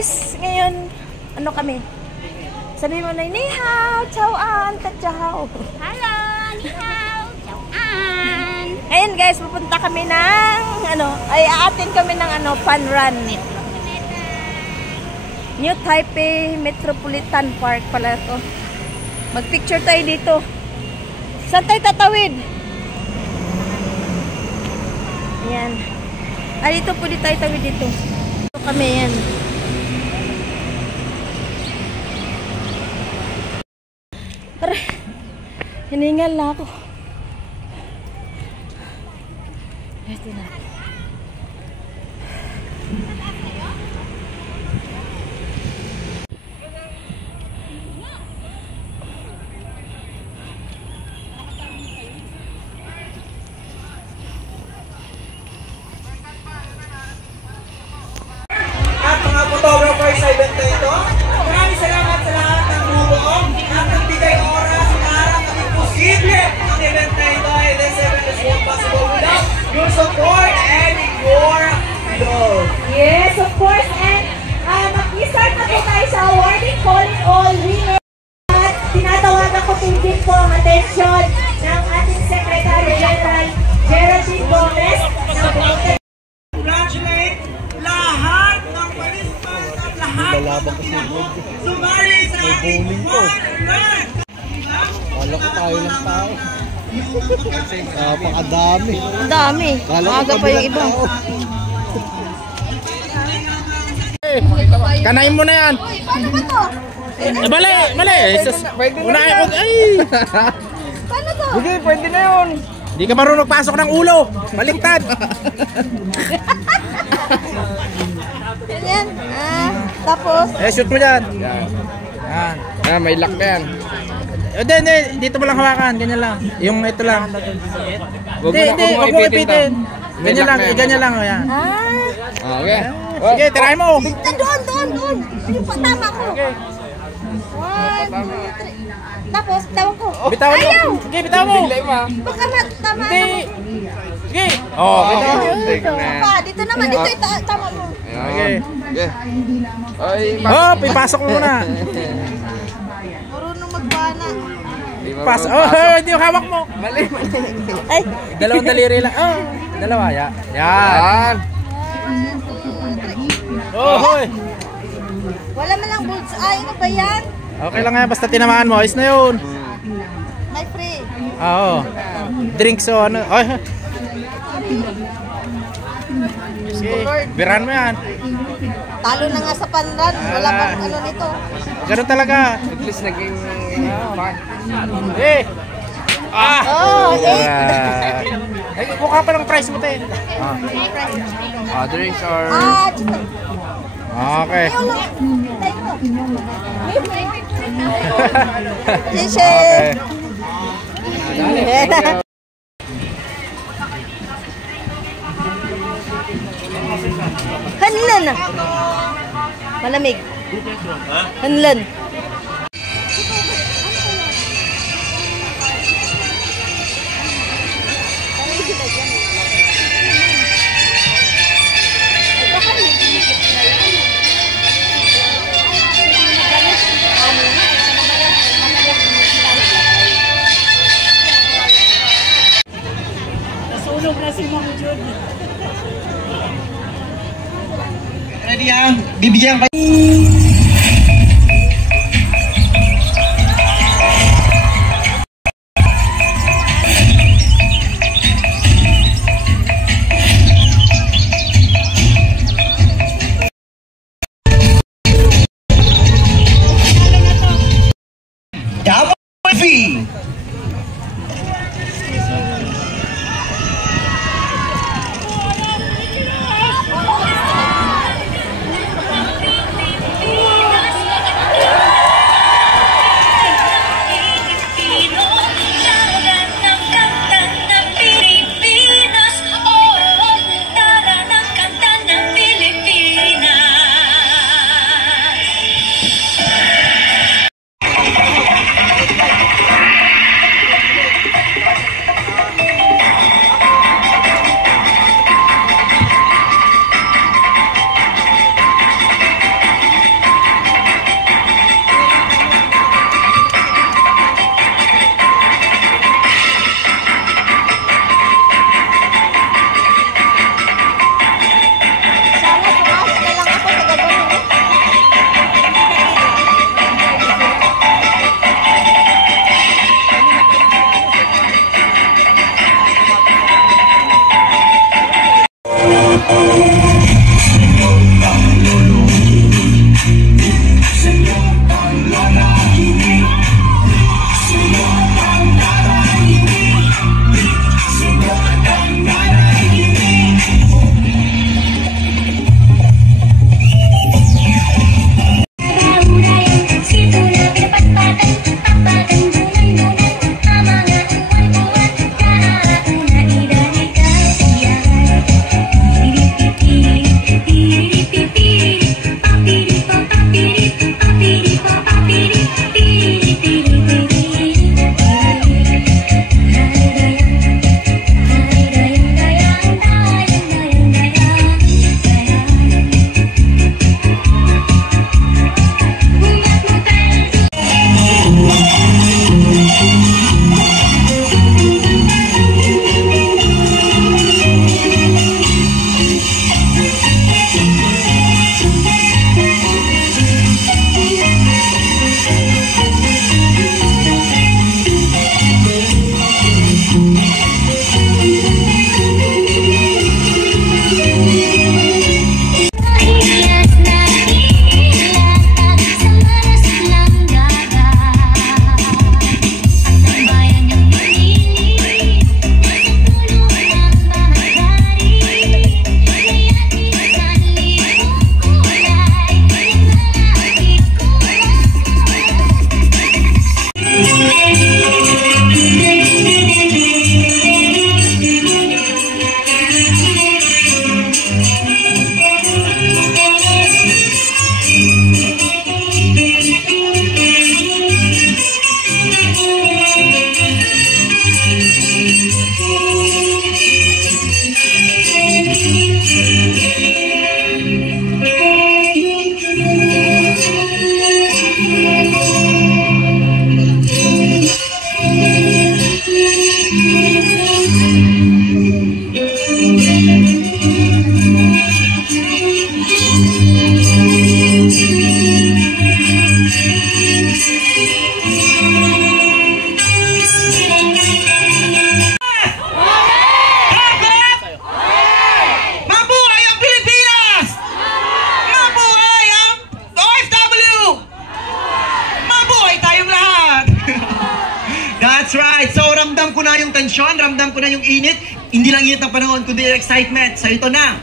guys, ngayon, ano kami? Sabi mo na, ni hao, chow an, tachaw. Hello, ni hao, chow an. Ngayon guys, pupunta kami ng, aatin kami ng fun run. New Taipei Metropolitan Park pala to. Mag-picture tayo dito. Saan tayo tatawid? Ayan. Dito pwede tayo tawid dito. Dito kami yan. Aray, hiningal na ako. Ito na. Photographer sa event na ito. Maraming salamat sa lahat ng bumubuo at nagbigay oras para maging posible ang event na ito. This event is not possible without your support and your love. Yes, of course. And mag-start na po tayo sa awarding, calling all winners. At tinatawagan ko din po ang atensyon ng ating Secretary General Geraldine Gomez na pumunta. Congratulate lahat ng participants at lahat ng kinahog. Sumali sa ating Fun Run! Kala ko tayo lang tao. Napakadami. Ang dami. Maaga pa yung iba. Kanain mo na yan. Paano ba to? Mali, mali. Unahin ko. Ay! Paano to? Sige, pwede na yun. Hindi ka marunong pasok ng ulo. Baliktad. Ganyan. Tapos. Shoot mo dyan. Yan. May lock na yan. Hindi. Dito mo lang hawakan. Ganyan lang. Yung ito lang. Hindi. Huwag mo ipitin. Ganyan lang. Ganyan lang. Yan. Okay. Sige, tirahin mo. Doon. Yung patama ko. Okay. 1, 2, 3. Tapos, tawag ko. Bitawan mo. Ayaw! Sige, bitawan mo. Baka tama Hindi. ako. Sige. Oh, bitawan mo. Pa, dito naman. Dito, tama mo. Okay. Ay, Hop, ipasok mo muna. Marunong magbana. Pasok. Oh, hindi yung hawak mo. mali. Ay, Dalawang daliri lang. Oh, dalawa. Yan. Yan. Oh, hoy. wala man lang bullseye. Ano ba yan? Okay lang yan. Basta tinamaan mo. Ayos na yun. My free. Oo. Drinks o ano. Ay. Sige. Biran mo yan. Talo na nga sa panran. Wala pang ano nito. Ganun talaga. At least naging fun. Eh. Oh, Ay, mukha pa ng price mo, te. Drinks are... Chito. Okay. Shishe. Hanlan. Malamig. Hanlan. Nasunog na si Ma'am Jude. Ready ha? Bibigyan kayo. Fee. Mabuhay ang Pilipinas! Mabuhay ang OFW! Mabuhay tayong lahat! That's right. So, ramdam ko na yung tensyon, ramdam ko na yung init. Hindi lang init ng panahon, kundi yung excitement. So, ito na.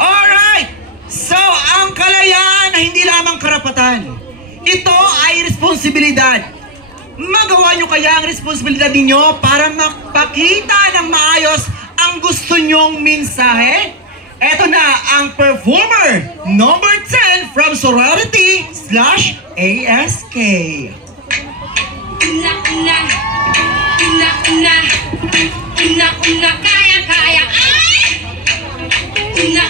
Alright! So, ang kalayaan ay hindi lamang karapatan. Ito ay responsibilidad. Magawa nyo kaya ang responsibilidad ninyo para magpakita ng maayos ang gusto nyong mensahe? Ito na ang performer number 10 from Sorority/ASK. Una, kaya, ay! Una,